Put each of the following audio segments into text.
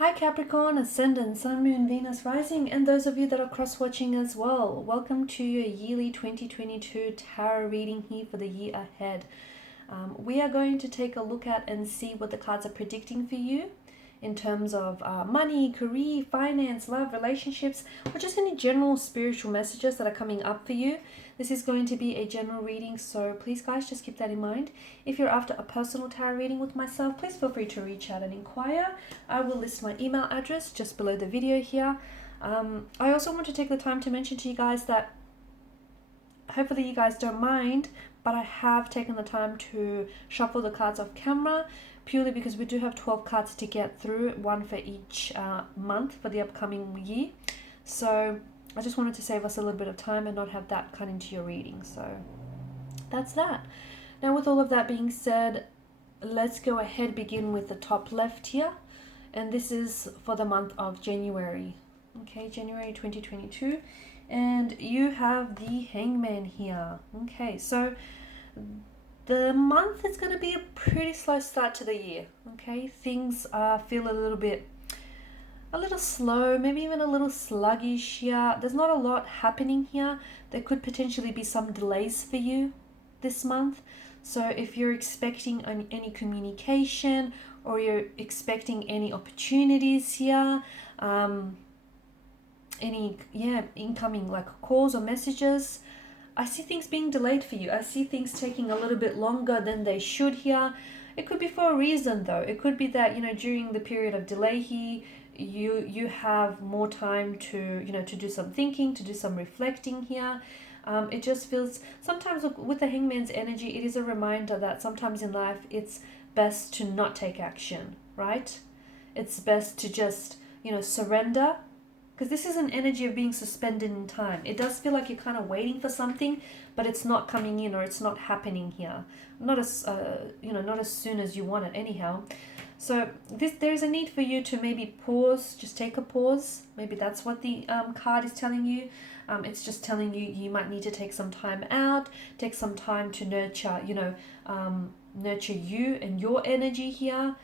Hi Capricorn, Ascendant, Sun, Moon, Venus, Rising, and those of you that are cross-watching as well. Welcome to your yearly 2022 tarot reading here for the year ahead. We are going to take a look at and see what the cards are predicting for you in terms of money, career, finance, love, relationships, or just any general spiritual messages that are coming up for you. This is going to be a general reading, so please guys just keep that in mind. If you're after a personal tarot reading with myself, please feel free to reach out and inquire. I will list my email address just below the video here. I also want to take the time to mention to you guys that hopefully you guys don't mind, but I have taken the time to shuffle the cards off camera purely because we do have 12 cards to get through, one for each month for the upcoming year. So I just wanted to save us a little bit of time and not have that cut into your reading. So that's that. Now with all of that being said, let's go ahead, begin with the top left here. And this is for the month of January. Okay, January 2022. And you have the Hangman here. Okay, so the month is going to be a pretty slow start to the year. Okay, things feel a little slow, maybe even a little sluggish here. There's not a lot happening here. There could potentially be some delays for you this month. So if you're expecting any communication or you're expecting any opportunities here, any incoming like calls or messages, I see things being delayed for you. I see things taking a little bit longer than they should here. It could be for a reason though. It could be that, during the period of delay here, you have more time to, to do some thinking, to do some reflecting here. It just feels, sometimes with the Hangman's energy, it is a reminder that sometimes in life it's best to not take action, right? It's best to just, surrender. Because this is an energy of being suspended in time. It does feel like you're kind of waiting for something, but it's not coming in or it's not happening here. Not as not as soon as you want it anyhow. So there's a need for you to maybe pause, just take a pause. Maybe that's what the card is telling you. It's just telling you you might need to take some time out, take some time to nurture, nurture you and your energy here.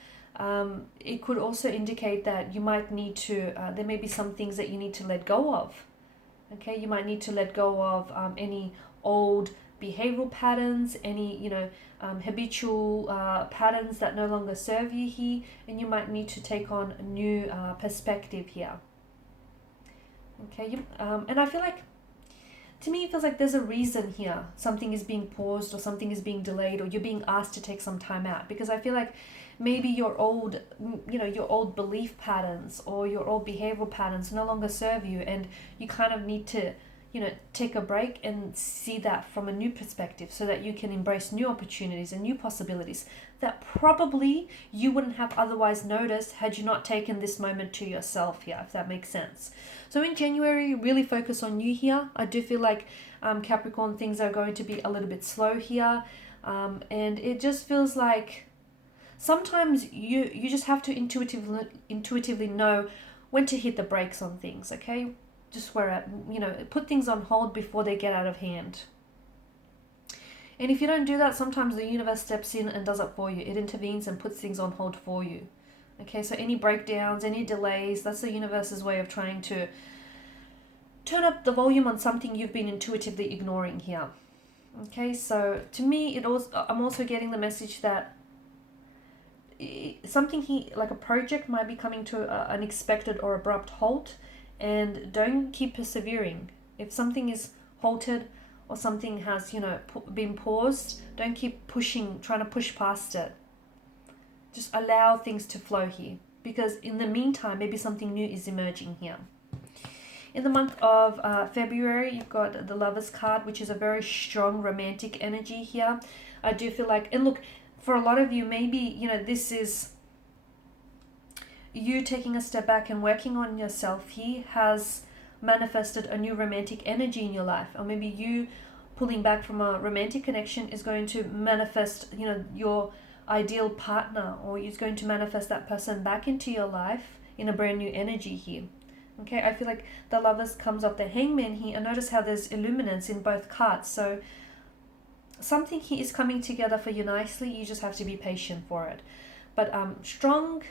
It could also indicate that you might need to, there may be some things that you need to let go of. Okay, you might need to let go of any old behavioral patterns, any, habitual patterns that no longer serve you here, and you might need to take on a new perspective here. Okay, and I feel like, to me, it feels like there's a reason here. Something is being paused or something is being delayed or you're being asked to take some time out. Because I feel like maybe your old belief patterns or your old behavioral patterns no longer serve you, and you kind of need to, take a break and see that from a new perspective so that you can embrace new opportunities and new possibilities that probably you wouldn't have otherwise noticed had you not taken this moment to yourself here, if that makes sense. So in January, really focus on you here. I do feel like Capricorn, things are going to be a little bit slow here, and it just feels like sometimes you just have to intuitively know when to hit the brakes on things, okay? Just put things on hold before they get out of hand. And if you don't do that, sometimes the universe steps in and does it for you. It intervenes and puts things on hold for you. Okay, so any breakdowns, any delays, that's the universe's way of trying to turn up the volume on something you've been intuitively ignoring here. Okay, so to me, I'm also getting the message that something here, like a project, might be coming to an unexpected or abrupt halt, and don't keep persevering. If something is halted or something has, been paused, don't keep trying to push past it. Just allow things to flow here, because in the meantime, maybe something new is emerging here. In the month of February, you've got the Lovers card, which is a very strong romantic energy here. I do feel like, and look, for a lot of you, maybe, this is you taking a step back and working on yourself here has manifested a new romantic energy in your life. Or maybe you pulling back from a romantic connection is going to manifest, your ideal partner, or is going to manifest that person back into your life in a brand new energy here. Okay, I feel like the Lovers comes off the Hangman here, and notice how there's illuminance in both cards. So something here is coming together for you nicely. You just have to be patient for it. But strong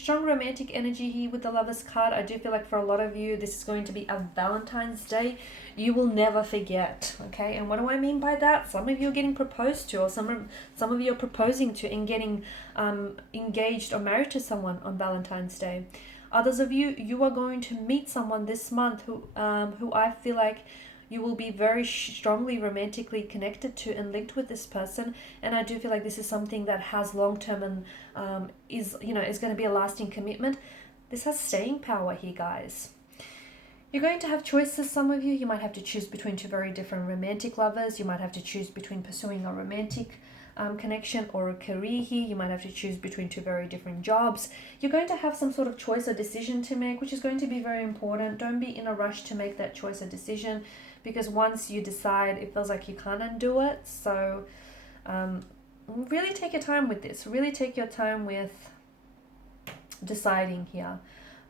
Strong romantic energy here with the Lovers card. I do feel like for a lot of you, this is going to be a Valentine's Day you will never forget, okay? And what do I mean by that? Some of you are getting proposed to, or some of you are proposing to and getting engaged or married to someone on Valentine's Day. Others of you, you are going to meet someone this month who I feel like you will be very strongly romantically connected to and linked with this person. And I do feel like this is something that has long-term and is going to be a lasting commitment. This has staying power here, guys. You're going to have choices, some of you. You might have to choose between two very different romantic lovers. You might have to choose between pursuing a romantic connection or a career here. You might have to choose between two very different jobs. You're going to have some sort of choice or decision to make, which is going to be very important. Don't be in a rush to make that choice or decision, because once you decide, it feels like you can't undo it. So really take your time with this. Really take your time with deciding here.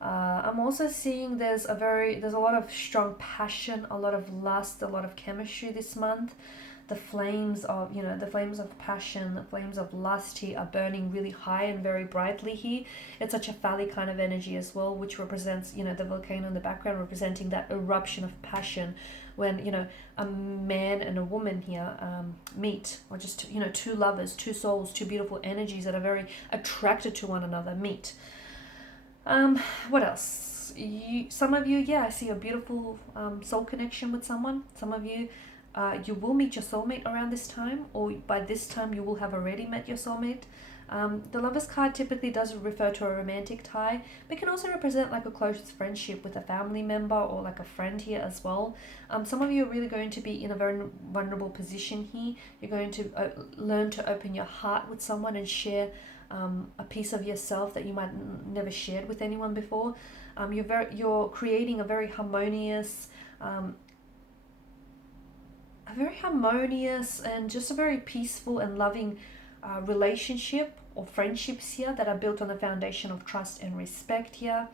I'm also seeing there's a lot of strong passion, a lot of lust, a lot of chemistry this month. The flames of passion, the flames of lust here are burning really high and very brightly here. It's such a phallic kind of energy as well, which represents, the volcano in the background, representing that eruption of passion when, a man and a woman here meet, or just, two lovers, two souls, two beautiful energies that are very attracted to one another meet. What else? Some of you, I see a beautiful soul connection with someone. Some of you, you will meet your soulmate around this time, or by this time you will have already met your soulmate. The Lovers card typically does refer to a romantic tie, but can also represent like a close friendship with a family member or like a friend here as well. Some of you are really going to be in a very vulnerable position here. You're going to learn to open your heart with someone and share a piece of yourself that you might never shared with anyone before. You're creating a very harmonious and just a very peaceful and loving relationship or friendships here that are built on a foundation of trust and respect here.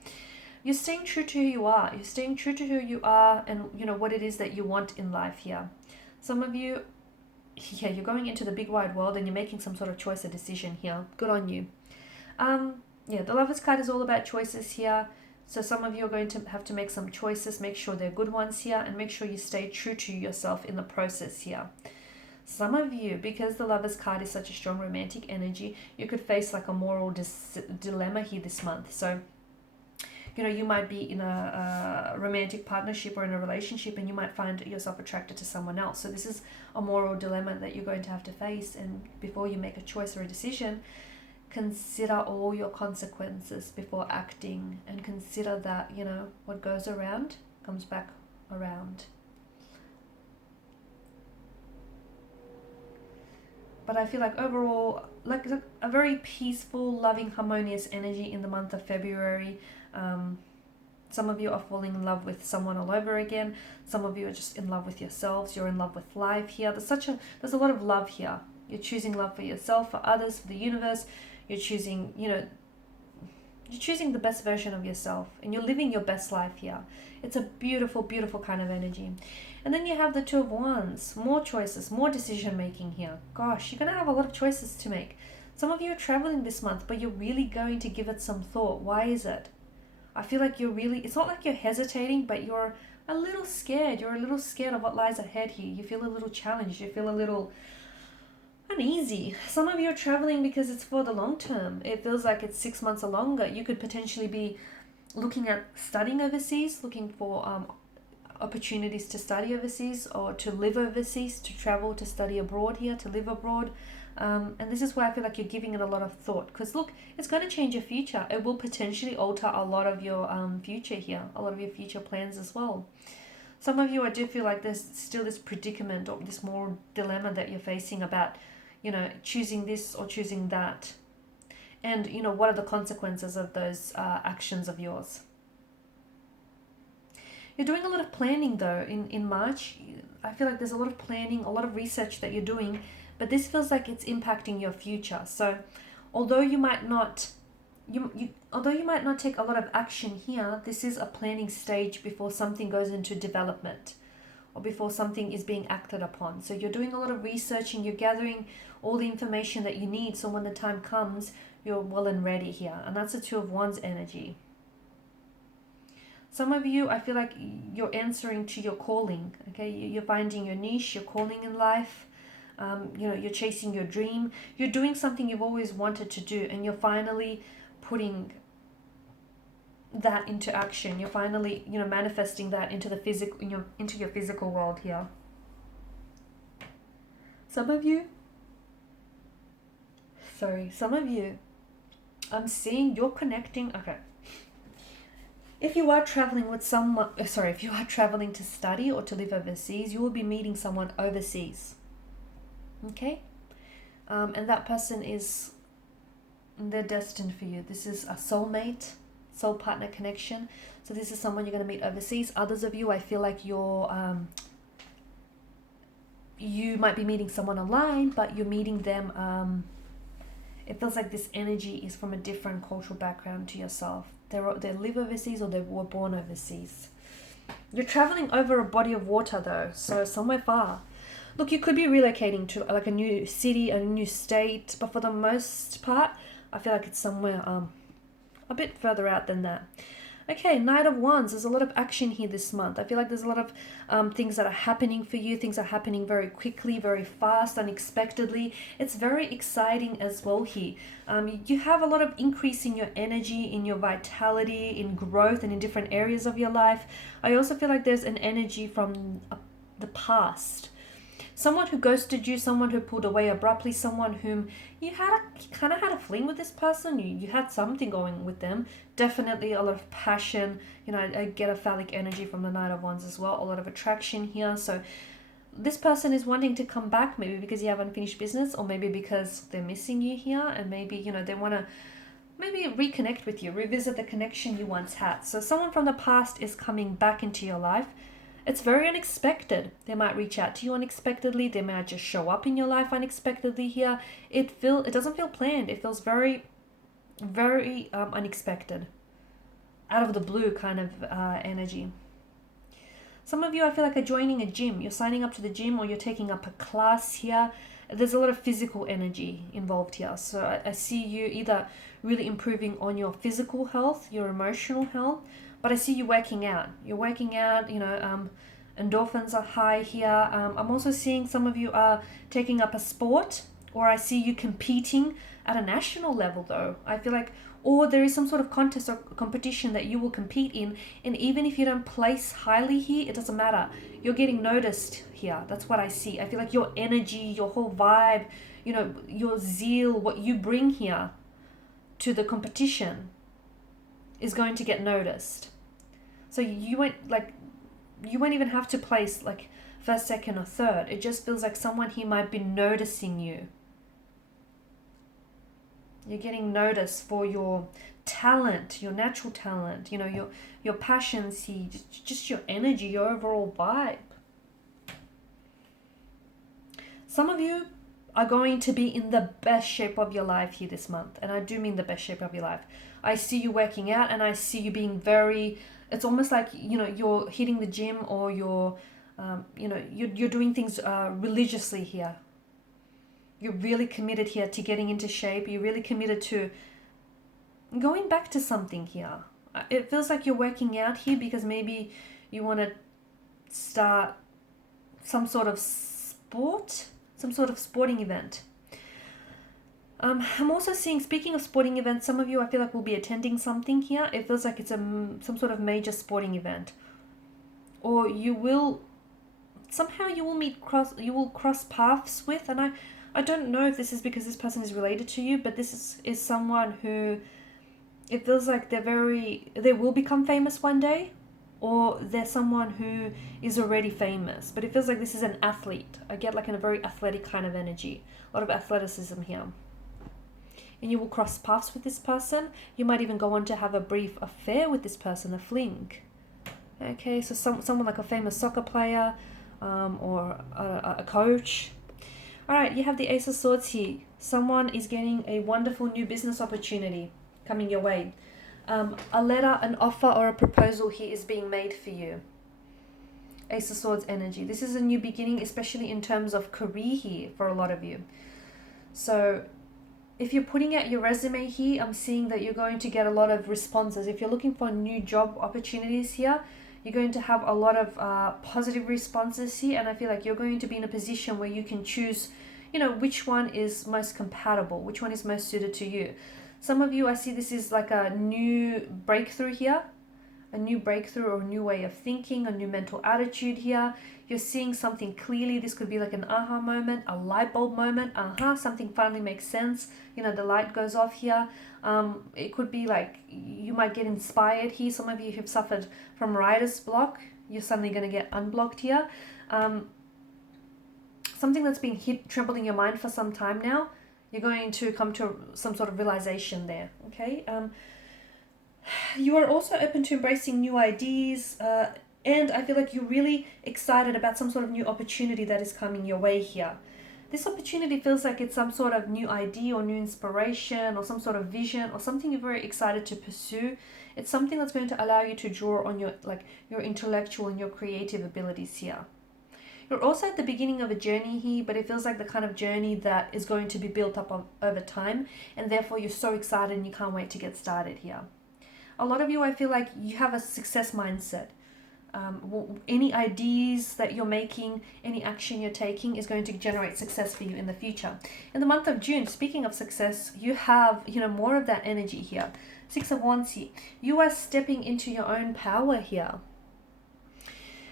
You're staying true to who you are. You're staying true to who you are and what it is that you want in life here. Some of you, you're going into the big wide world and you're making some sort of choice or decision here. Good on you. The Lovers card is all about choices here. So some of you are going to have to make some choices. Make sure they're good ones here, and make sure you stay true to yourself in the process here. Some of you, because the Lovers card is such a strong romantic energy, you could face like a moral dilemma here this month. So you might be in a romantic partnership or in a relationship, and you might find yourself attracted to someone else. So this is a moral dilemma that you're going to have to face. And before you make a choice or a decision, consider all your consequences before acting, and consider that, what goes around comes back around. But I feel like overall, like a very peaceful, loving, harmonious energy in the month of February. Some of you are falling in love with someone all over again. Some of you are just in love with yourselves. You're in love with life here. There's a lot of love here. You're choosing love for yourself, for others, for the universe. You're choosing, you're choosing the best version of yourself, and you're living your best life here. It's a beautiful, beautiful kind of energy. And then you have the Two of Wands, more choices, more decision making here. Gosh, you're going to have a lot of choices to make. Some of you are traveling this month, but you're really going to give it some thought. Why is it? I feel like it's not like you're hesitating, but you're a little scared. You're a little scared of what lies ahead here. You feel a little challenged. You feel a little uneasy. Some of you are traveling because it's for the long term. It feels like it's 6 months or longer. You could potentially be looking at studying overseas, looking for opportunities to study overseas or to live overseas, to travel, to study abroad here, to live abroad. And this is why I feel like you're giving it a lot of thought, because look, it's going to change your future. It will potentially alter a lot of your future here, a lot of your future plans as well. Some of you, I do feel like there's still this predicament or this moral dilemma that you're facing about, choosing this or choosing that. And, what are the consequences of those actions of yours? You're doing a lot of planning though in March. I feel like there's a lot of planning, a lot of research that you're doing, but this feels like it's impacting your future. So although you might not take a lot of action here, this is a planning stage before something goes into development or before something is being acted upon. So you're doing a lot of research and you're gathering all the information that you need, so when the time comes, you're well and ready here. And that's the Two of Wands energy. Some of you, I feel like you're answering to your calling, okay? You're finding your niche, your calling in life. You know, you're chasing your dream. You're doing something you've always wanted to do, and you're finally putting that into action. You're finally, you know, manifesting that into the physical, into your physical world here. Some of you, I'm seeing you're connecting. Okay. If you are traveling with someone, if you are traveling to study or to live overseas, you will be meeting someone overseas. Okay? And that person they're destined for you. This is a soulmate, soul partner connection. So this is someone you're going to meet overseas. Others of you, I feel like you might be meeting someone online, but you're meeting them. It feels like this energy is from a different cultural background to yourself. They live overseas or they were born overseas. You're traveling over a body of water though, so somewhere far. Look, you could be relocating to like a new city, a new state, but for the most part, I feel like it's somewhere a bit further out than that. Okay, Knight of Wands. There's a lot of action here this month. I feel like there's a lot of things that are happening for you. Things are happening very quickly, very fast, unexpectedly. It's very exciting as well here. You have a lot of increase in your energy, in your vitality, in growth, and in different areas of your life. I also feel like there's an energy from the past. Someone who ghosted you, someone who pulled away abruptly, someone whom you kind of had a fling with this person. You had something going with them. Definitely a lot of passion. You know, I get a phallic energy from the Knight of Wands as well. A lot of attraction here. So this person is wanting to come back, maybe because you have unfinished business, or maybe because they're missing you here, and maybe, you know, they want to maybe reconnect with you, revisit the connection you once had. So someone from the past is coming back into your life. It's very unexpected. They might reach out to you unexpectedly. They might just show up in your life unexpectedly here. It doesn't feel planned. It feels very, very unexpected. Out of the blue kind of energy. Some of you, I feel like, are joining a gym. You're signing up to the gym or you're taking up a class here. There's a lot of physical energy involved here. So I see you either really improving on your physical health, your emotional health, but I see you working out. You're working out, you know, endorphins are high here. I'm also seeing some of you are taking up a sport, or I see you competing at a national level though. I feel like, or there is some sort of contest or competition that you will compete in, and even if you don't place highly here, it doesn't matter. You're getting noticed here. That's what I see. I feel like your energy, your whole vibe, you know, your zeal, what you bring here to the competition is going to get noticed. So you won't even have to place like first, second, or third. It just feels like someone here might be noticing you. You're getting noticed for your talent, your natural talent, you know, your passions here, just your energy, your overall vibe. Some of you are going to be in the best shape of your life here this month. And I do mean the best shape of your life. I see you working out, and I see you being very, it's almost like, you know, you're hitting the gym, or you're doing things religiously here. You're really committed here to getting into shape. You're really committed to going back to something here. It feels like you're working out here because maybe you want to start some sort of sport, some sort of sporting event. I'm also seeing, speaking of sporting events, some of you I feel like will be attending something here. It feels like it's some sort of major sporting event. Or you will cross paths with, and I don't know if this is because this person is related to you, but this is someone who, it feels like they will become famous one day, or they're someone who is already famous. But it feels like this is an athlete. I get like a very athletic kind of energy, a lot of athleticism here. And you will cross paths with this person. You might even go on to have a brief affair with this person, a fling. Okay, so someone like a famous soccer player, or a coach. All right, you have the Ace of Swords here. Someone is getting a wonderful new business opportunity coming your way. A letter, an offer, or a proposal here is being made for you. Ace of Swords energy. This is a new beginning, especially in terms of career here for a lot of you. So if you're putting out your resume here, I'm seeing that you're going to get a lot of responses. If you're looking for new job opportunities here, you're going to have a lot of positive responses here, and I feel like you're going to be in a position where you can choose, which one is most compatible, which one is most suited to you. Some of you, I see this is like a new breakthrough here, a new breakthrough or a new way of thinking, a new mental attitude here. You're seeing something clearly. This could be like an aha moment, a light bulb moment. Something finally makes sense. The light goes off here. It could be like you might get inspired here. Some of you have suffered from writer's block. You're suddenly going to get unblocked here. Something that's been troubled in your mind for some time now, you're going to come to some sort of realization there, okay? You are also open to embracing new ideas, and I feel like you're really excited about some sort of new opportunity that is coming your way here. This opportunity feels like it's some sort of new idea or new inspiration or some sort of vision or something you're very excited to pursue. It's something that's going to allow you to draw on your intellectual and your creative abilities here. You're also at the beginning of a journey here, but it feels like the kind of journey that is going to be built up over time, and therefore you're so excited and you can't wait to get started here. A lot of you, I feel like you have a success mindset. Any ideas that you're making, any action you're taking is going to generate success for you in the future. In the month of June, speaking of success, you have more of that energy here. 6 of Wands here. You are stepping into your own power here.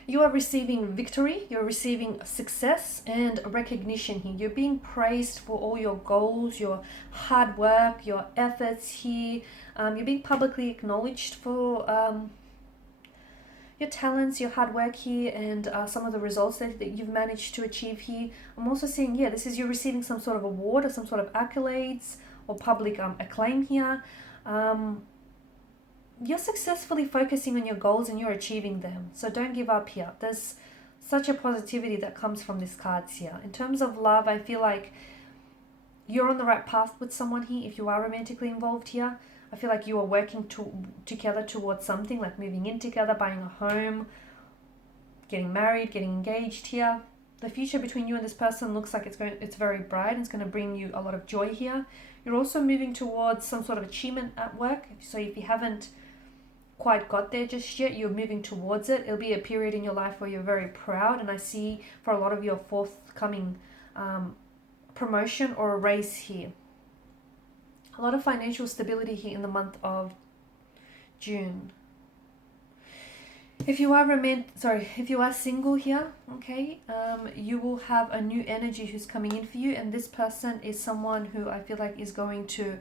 You are receiving victory, you're receiving success and recognition here. You're being praised for all your goals, your hard work, your efforts here. You're being publicly acknowledged for your talents, your hard work here, and some of the results that you've managed to achieve here. I'm also seeing, this is you're receiving some sort of award or some sort of accolades or public acclaim here. You're successfully focusing on your goals and you're achieving them. So don't give up here. There's such a positivity that comes from these cards here. In terms of love, I feel like you're on the right path with someone here. If you are romantically involved here, I feel like you are working together towards something, like moving in together, buying a home, getting married, getting engaged here. The future between you and this person looks like it's very bright. It's going to bring you a lot of joy here. You're also moving towards some sort of achievement at work. So if you haven't quite got there just yet, you're moving towards it. It'll be a period in your life where you're very proud, and I see for a lot of your forthcoming promotion or a raise here. A lot of financial stability here in the month of June. If you are single here, okay, you will have a new energy who's coming in for you, and this person is someone who I feel like is going to.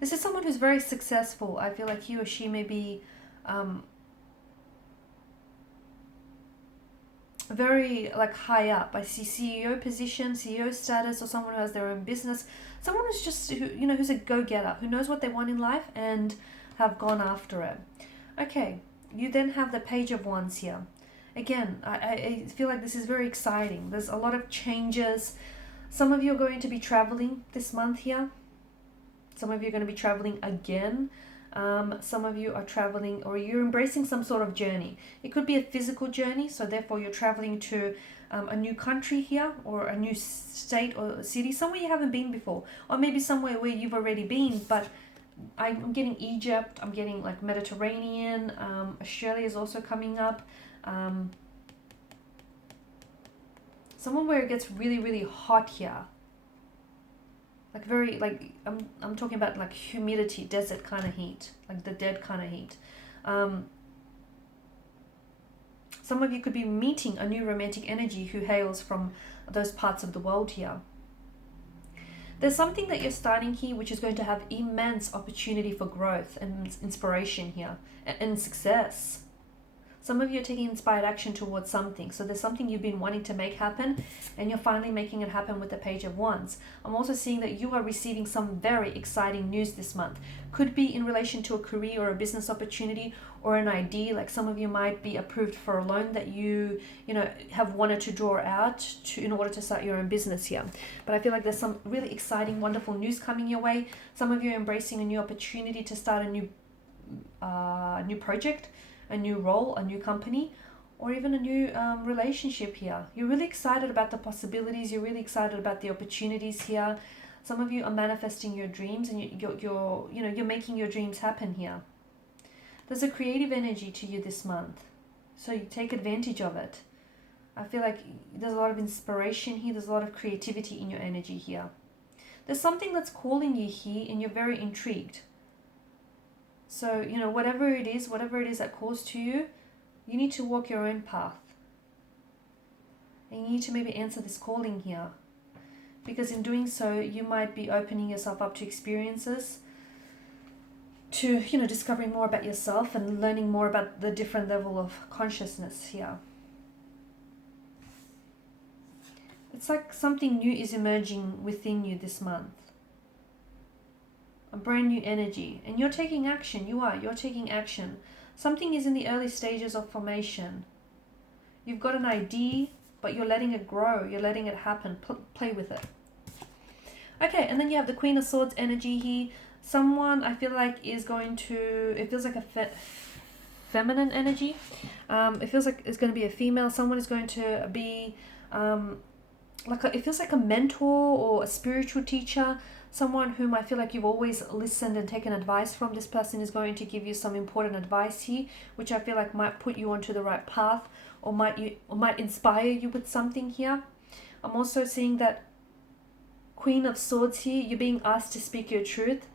This is someone who's very successful. I feel like he or she may be very high up. I see CEO position, CEO status, or someone who has their own business. Someone who's just who's a go-getter, who knows what they want in life and have gone after it. Okay, you then have the Page of Wands here. Again, I feel like this is very exciting. There's a lot of changes. Some of you are going to be traveling this month here. Some of you are going to be traveling again. Some of you are traveling, or you're embracing some sort of journey. It could be a physical journey, so therefore you're traveling to a new country here, or a new state or city, somewhere you haven't been before, or maybe somewhere where you've already been, but I'm getting Egypt, I'm getting Mediterranean, Australia is also coming up. Somewhere where it gets really, really hot here. I'm talking about humidity, desert kind of heat, the dead kind of heat. Some of you could be meeting a new romantic energy who hails from those parts of the world here. There's something that you're starting here which is going to have immense opportunity for growth and inspiration here and success. Some of you are taking inspired action towards something. So there's something you've been wanting to make happen, and you're finally making it happen with the Page of Wands. I'm also seeing that you are receiving some very exciting news this month. Could be in relation to a career or a business opportunity or an idea. Some of you might be approved for a loan that you have wanted to draw out in order to start your own business here. But I feel like there's some really exciting, wonderful news coming your way. Some of you are embracing a new opportunity to start a new project, a new role, a new company, or even a new relationship here. You're really excited about the possibilities. You're really excited about the opportunities here. Some of you are manifesting your dreams, and you're making your dreams happen here. There's a creative energy to you this month, so you take advantage of it. I feel like there's a lot of inspiration here. There's a lot of creativity in your energy here. There's something that's calling you here, and you're very intrigued. So, whatever it is that calls to you, you need to walk your own path. And you need to maybe answer this calling here. Because in doing so, you might be opening yourself up to experiences, to, discovering more about yourself and learning more about the different level of consciousness here. It's like something new is emerging within you this month. A brand new energy. And you're taking action. You're taking action. Something is in the early stages of formation. You've got an idea, but you're letting it grow. You're letting it happen. Play with it. Okay, and then you have the Queen of Swords energy here. Someone, I feel like, is going to... It feels like a feminine energy. It feels like it's going to be a female. Someone is going to be... it feels like a mentor or a spiritual teacher. Someone whom I feel like you've always listened and taken advice from. This person is going to give you some important advice here, which I feel like might put you onto the right path, or might inspire you with something here. I'm also seeing that Queen of Swords here, you're being asked to speak your truth.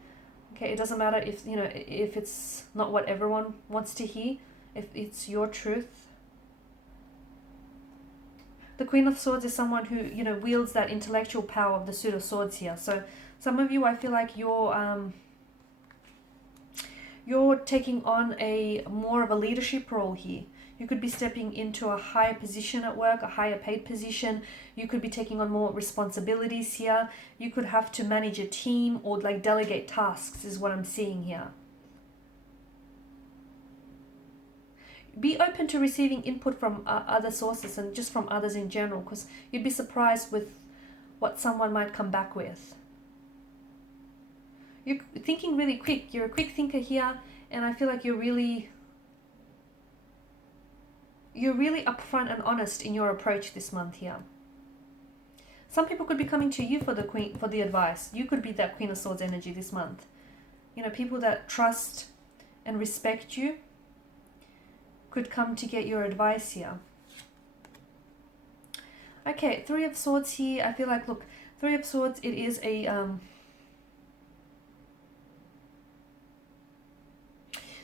Okay, it doesn't matter if it's not what everyone wants to hear, if it's your truth. The Queen of Swords is someone who, wields that intellectual power of the Suit of Swords here. So some of you, I feel like you're taking on more of a leadership role here. You could be stepping into a higher position at work, a higher paid position. You could be taking on more responsibilities here. You could have to manage a team or delegate tasks is what I'm seeing here. Be open to receiving input from other sources and just from others in general, because you'd be surprised with what someone might come back with. You're thinking really quick. You're a quick thinker here, and I feel like you're really upfront and honest in your approach this month here. Some people could be coming to you for the advice. You could be that Queen of Swords energy this month. People that trust and respect you could come to get your advice here. Okay, Three of Swords here. I feel like, look, Three of Swords, it is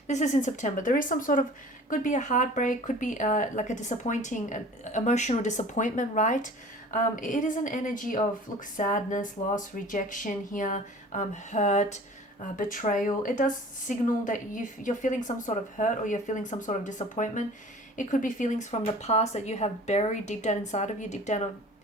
this is in September. There is some sort of, could be a heartbreak, could be like a disappointing, emotional disappointment, right? It is an energy of, look, sadness, loss, rejection here, hurt, betrayal. It does signal that you're feeling some sort of hurt, or you're feeling some sort of disappointment. It could be feelings from the past that you have buried deep down inside of you,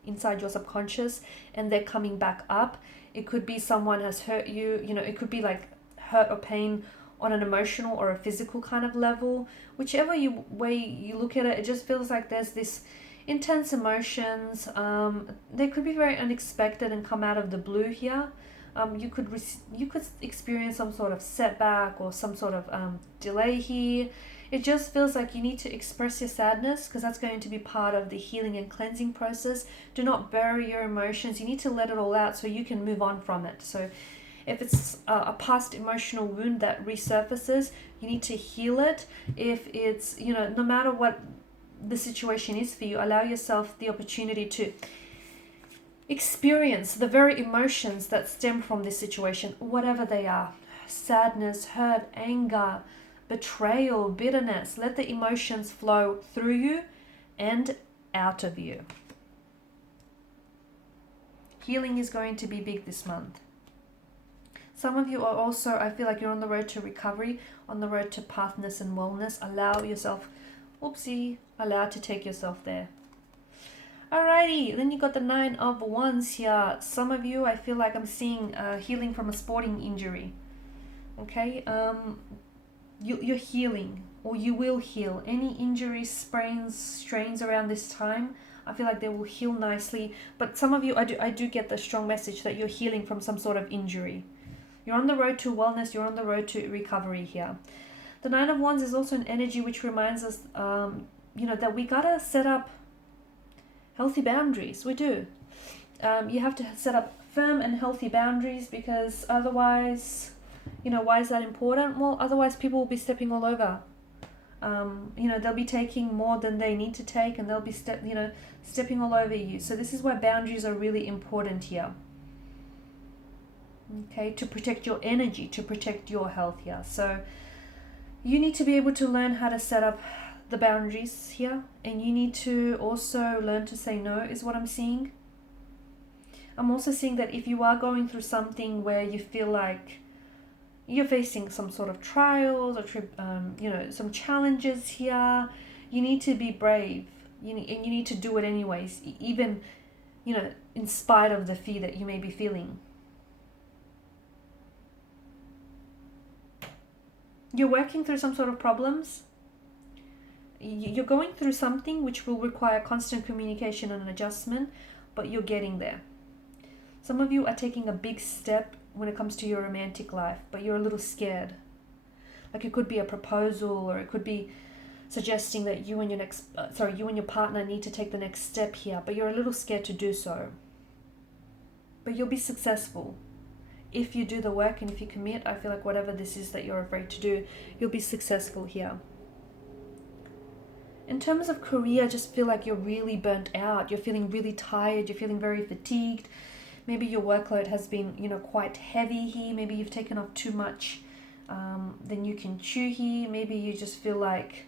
inside your subconscious, and they're coming back up. It could be someone has hurt you. It could be like hurt or pain on an emotional or a physical kind of level. Whichever way you look at it, it just feels like there's this intense emotions. They could be very unexpected and come out of the blue here. You could experience some sort of setback or some sort of delay here. It just feels like you need to express your sadness, because that's going to be part of the healing and cleansing process. Do not bury your emotions. You need to let it all out so you can move on from it. So if it's a past emotional wound that resurfaces, you need to heal it. If it's, no matter what the situation is for you, allow yourself the opportunity to experience the very emotions that stem from this situation, whatever they are. Sadness, hurt, anger, betrayal, bitterness. Let the emotions flow through you and out of you. Healing is going to be big this month. Some of you are also, I feel like you're on the road to recovery, on the road to pathness and wellness. Allow yourself, allow to take yourself there. Alrighty, then you got the Nine of Wands here. Some of you, I feel like I'm seeing healing from a sporting injury. Okay, you're healing, or you will heal. Any injuries, sprains, strains around this time, I feel like they will heal nicely. But some of you, I do get the strong message that you're healing from some sort of injury. You're on the road to wellness. You're on the road to recovery here. The Nine of Wands is also an energy which reminds us, that we gotta set up healthy boundaries. We do. You have to set up firm and healthy boundaries, because otherwise, why is that important? Well, otherwise people will be stepping all over. They'll be taking more than they need to take, and they'll be stepping all over you. So this is why boundaries are really important here. Okay, to protect your energy, to protect your health here. So you need to be able to learn how to set up the boundaries here, and you need to also learn to say no, is what I'm seeing. I'm also seeing that if you are going through something where you feel like you're facing some sort of trials or some challenges here, you need to be brave. And you need to do it anyways, even in spite of the fear that you may be feeling. You're working through some sort of problems. You're going through something which will require constant communication and adjustment, but you're getting there. Some of you are taking a big step when it comes to your romantic life, but you're a little scared. Like it could be a proposal, or it could be suggesting that you and your partner need to take the next step here, but you're a little scared to do so. But you'll be successful. If you do the work and if you commit, I feel like whatever this is that you're afraid to do, you'll be successful here. In terms of career, I just feel like you're really burnt out. You're feeling really tired. You're feeling very fatigued. Maybe your workload has been, quite heavy here. Maybe you've taken off too much than you can chew here. Maybe you just feel like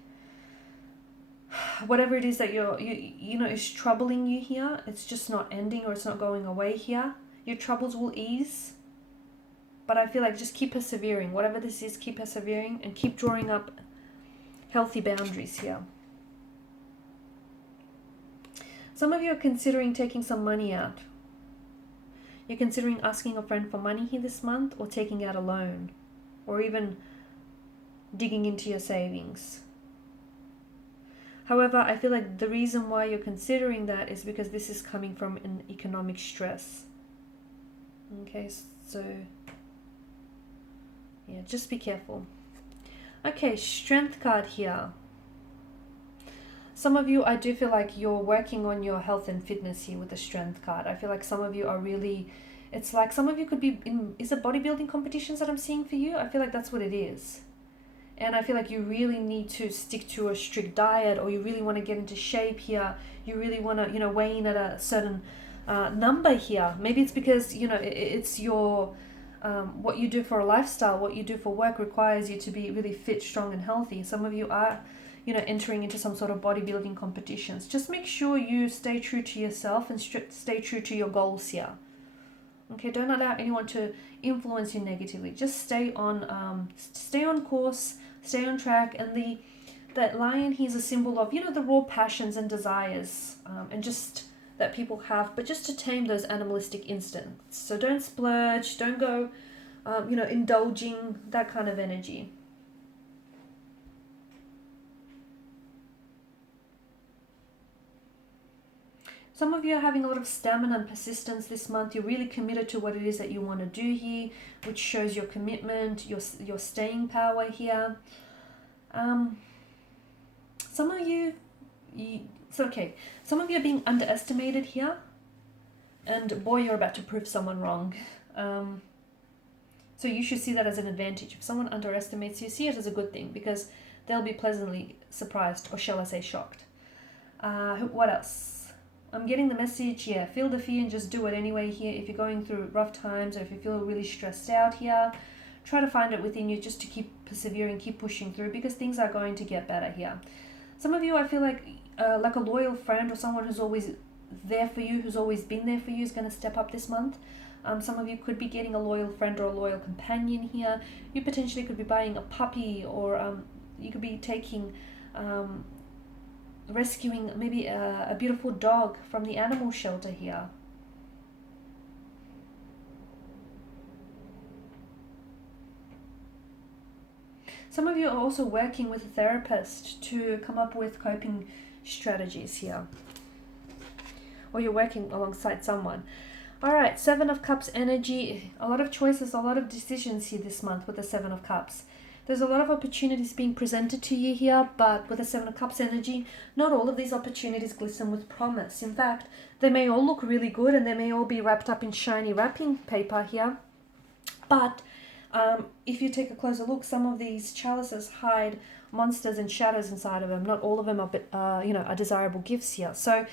whatever it is that is troubling you here, it's just not ending, or it's not going away here. Your troubles will ease. But I feel like just keep persevering. Whatever this is, keep persevering and keep drawing up healthy boundaries here. Some of you are considering taking some money out. You're considering asking a friend for money here this month, or taking out a loan, or even digging into your savings. However, I feel like the reason why you're considering that is because this is coming from an economic stress. Okay, so yeah, just be careful. Okay, Strength card here. Some of you, I do feel like you're working on your health and fitness here with the Strength card. I feel like some of you are really, it's like some of you could be in, is it bodybuilding competitions that I'm seeing for you? I feel like that's what it is. And I feel like you really need to stick to a strict diet, or you really want to get into shape here. You really want to, weigh in at a certain number here. Maybe it's because, it's your, what you do for a lifestyle, what you do for work requires you to be really fit, strong, and healthy. Some of you are, entering into some sort of bodybuilding competitions. Just make sure you stay true to yourself and stay true to your goals here. Okay, don't allow anyone to influence you negatively. Just stay on course, stay on track. And that lion, he's a symbol of, the raw passions and desires, and just that people have, but just to tame those animalistic instincts. So don't splurge, don't go, indulging that kind of energy. Some of you are having a lot of stamina and persistence this month. You're really committed to what it is that you want to do here, which shows your commitment, your staying power here. Some of you, some of you are being underestimated here, and boy, you're about to prove someone wrong. So you should see that as an advantage. If someone underestimates you, see it as a good thing, because they'll be pleasantly surprised, or shall I say shocked. What else? I'm getting the message, feel the fear and just do it anyway here. If you're going through rough times, or if you feel really stressed out here, try to find it within you just to keep persevering, keep pushing through, because things are going to get better here. Some of you, I feel like a loyal friend, or someone who's always there for you, who's always been there for you, is going to step up this month. Some of you could be getting a loyal friend or a loyal companion here. You potentially could be buying a puppy, or you could be rescuing maybe a beautiful dog from the animal shelter here. Some of you are also working with a therapist to come up with coping strategies here, or you're working alongside someone. All right, Seven of Cups energy. A lot of choices, a lot of decisions here this month with the Seven of Cups. There's a lot of opportunities being presented to you here, but with the Seven of Cups energy, not all of these opportunities glisten with promise. In fact, they may all look really good and they may all be wrapped up in shiny wrapping paper here. But if you take a closer look, some of these chalices hide monsters and shadows inside of them. Not all of them are desirable gifts here. So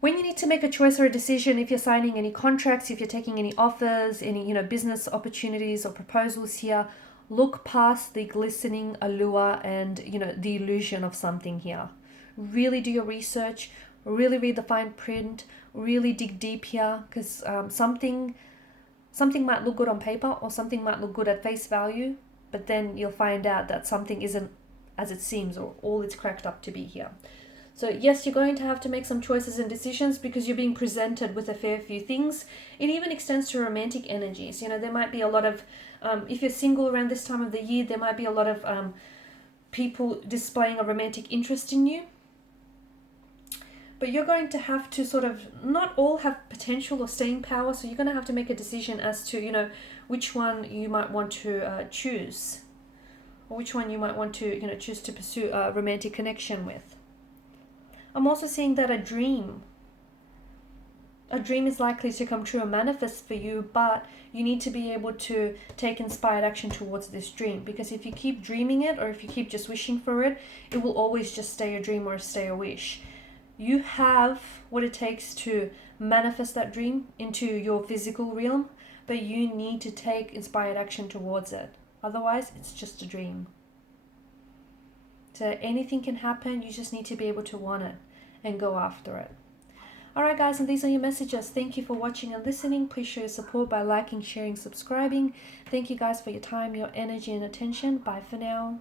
when you need to make a choice or a decision, if you're signing any contracts, if you're taking any offers, any business opportunities or proposals here, look past the glistening allure and the illusion of something here. Really do your research, really read the fine print, really dig deep here, because something might look good on paper or something might look good at face value, but then you'll find out that something isn't as it seems or all it's cracked up to be here. So yes, you're going to have to make some choices and decisions because you're being presented with a fair few things. It even extends to romantic energies. There might be a lot of, if you're single around this time of the year, there might be a lot of people displaying a romantic interest in you. But you're going to have to not all have potential or staying power, so you're going to have to make a decision as to, which one you might want to choose, or which one you might want to, choose to pursue a romantic connection with. I'm also seeing that a dream is likely to come true and manifest for you, but you need to be able to take inspired action towards this dream, because if you keep dreaming it or if you keep just wishing for it, it will always just stay a dream or stay a wish. You have what it takes to manifest that dream into your physical realm, but you need to take inspired action towards it. Otherwise, it's just a dream. So anything can happen, you just need to be able to want it and go after it. Alright guys, and these are your messages. Thank you for watching and listening. Please show your support by liking, sharing, subscribing. Thank you guys for your time, your energy and attention. Bye for now.